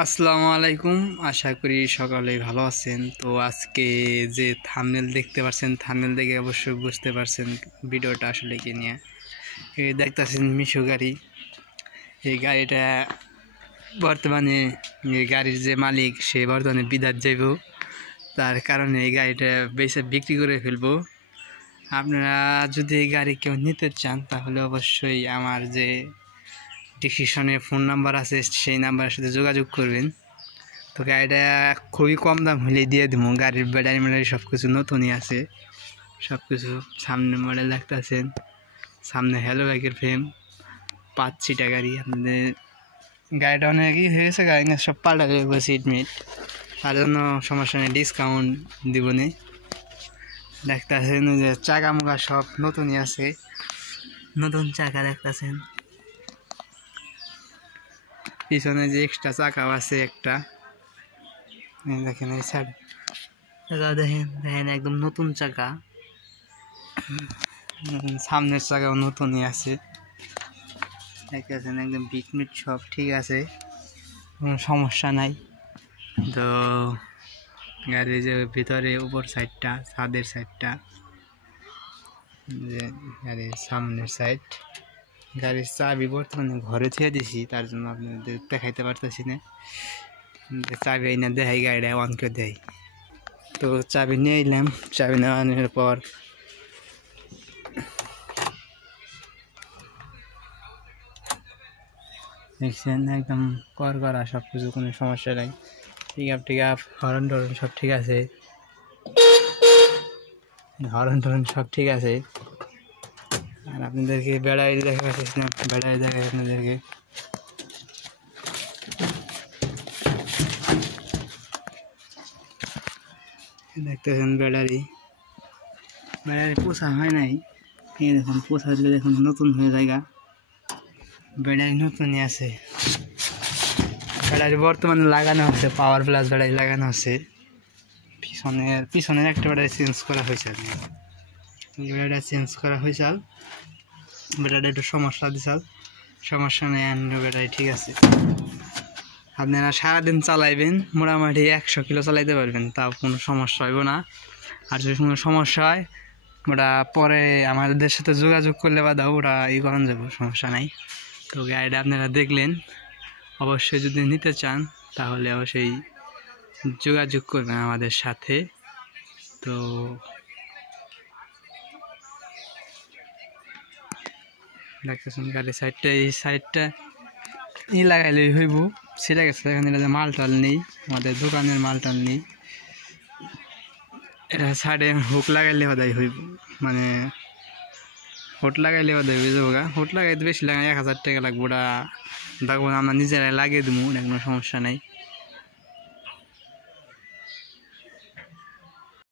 আসসালামু আলাইকুম। আশা করি সকলেই ভালো আছেন। তো আজকে যে থাম্বনেল দেখতে পাচ্ছেন, থাম্বনেল দেখে অবশ্যই বুঝতে পারছেন ভিডিওটা আসলে কি নিয়ে। এই দেখতেছেন মিশু গাড়ি। এই গাড়িটা বর্তমানে এই গাড়ির যে মালিক সে বর্তমানে বিদেশ যাইব, তার কারণে এই গাড়িটা বেশি বিক্রি করে ফেলবো। আপনারা যদি এই গাড়ি কেউ নিতে চান তাহলে অবশ্যই আমার যে ডিসক্রিপশনে ফোন নাম্বার আছে সেই নাম্বারের সাথে যোগাযোগ করবেন। তো গাড়িটা খুবই কম দাম হলেই দিয়ে দেবো। গাড়ির ব্যাটারি ম্যাটারি সব কিছু নতুনই আছে, সব কিছু। সামনে মডেল দেখতেছেন, সামনে হ্যালো বাইকের ফ্রেম, 5 সিটা গাড়ি। আপনাদের গাড়িটা অনেকই হয়ে গেছে, গাড়ি না সব পাল্টা দেবো সিট মিট, তার জন্য সমস্যা নেই, ডিসকাউন্ট দিব নি। দেখতেছেন যে চাকা মুখা সব নতুনই আছে, নতুন চাকা দেখতেছেন। পিছনে যে এক্সট্রা চাকাও আছে একটা, দেখেন এই সাইড দেখেন দেখেন একদম নতুন চাকা। সামনের চাকাও নতুনই আছে, দেখতেছেন একদম বিটমিট সব ঠিক আছে, কোনো সমস্যা নাই। তো গাড়ির যে ভিতরে উপর সাইডটা, ছাদের সাইডটা, যে গাড়ির সামনের সাইড, গাড়ির চাবি বর্তমানে ঘরে ছেড়ে দিছি, তার জন্য আপনাদের দেখাইতে পারতেছি না। চাবি না দেখাই, গাড়িটা অন করে দেয়। তো চাবি নিয়ে এলাম, চাবি নেওয়ানোর পর দেখছেন একদম করা সব কিছু, কোনো সমস্যা নাই। ঠিক আপ হরন টরন সব ঠিক আছে, হরন টরন সব ঠিক আছে। আর আপনাদেরকে বেড়াই দেখা যাচ্ছে না, বেড়াই দেখায় আপনাদেরকে। দেখতেছেন ব্যাটারি পোষা হয় নাই, এই দেখুন পোষা দিলে দেখুন নতুন হয়ে জায়গা, ব্যাটারি নতুনই আছে। ব্যাটারি বর্তমানে লাগানো হচ্ছে, পাওয়ার প্লাস ব্যাটারি লাগানো আছে। পিছনের একটা ব্যাটারি চেঞ্জ করা হয়েছে, ব্যাটারিটা চেঞ্জ করা হয়েছে, ব্যাটারি একটু সমস্যা দিছাল, সমস্যা নেই, ব্যাটারি ঠিক আছে। আপনারা সারাদিন চালাইবেন, মোটামুটি 100 কিলো চালাইতে পারবেন, তাও কোনো সমস্যা হইব না। আর যদি কোনো সমস্যা হয় ওটা পরে আমাদের সাথে যোগাযোগ করলে বা দাও, ওটা করানো যাবো, সমস্যা নাই। তো গাড়িটা আপনারা দেখলেন, অবশ্যই যদি নিতে চান তাহলে অবশ্যই যোগাযোগ করবেন আমাদের সাথে। তো দেখতেছেন গাড়ির সাইডটা, এই সাইডটা লাগাইলেই হইব, ছিঁড়ে গেছে। এখানে এটা মাল টাল নেই, আমাদের দোকানের মাল টাল নেই। এটা সাইডে হুক লাগাইলে হদাই হইব, মানে হোট লাগাইলে হদাই হয়ে যাবো গা। হোট লাগাইতে বেশি লাগাই 1000 টাকা লাগবো, ওটা দেখবো আমরা নিজেরাই লাগিয়ে দেবো, কোনো সমস্যা নাই।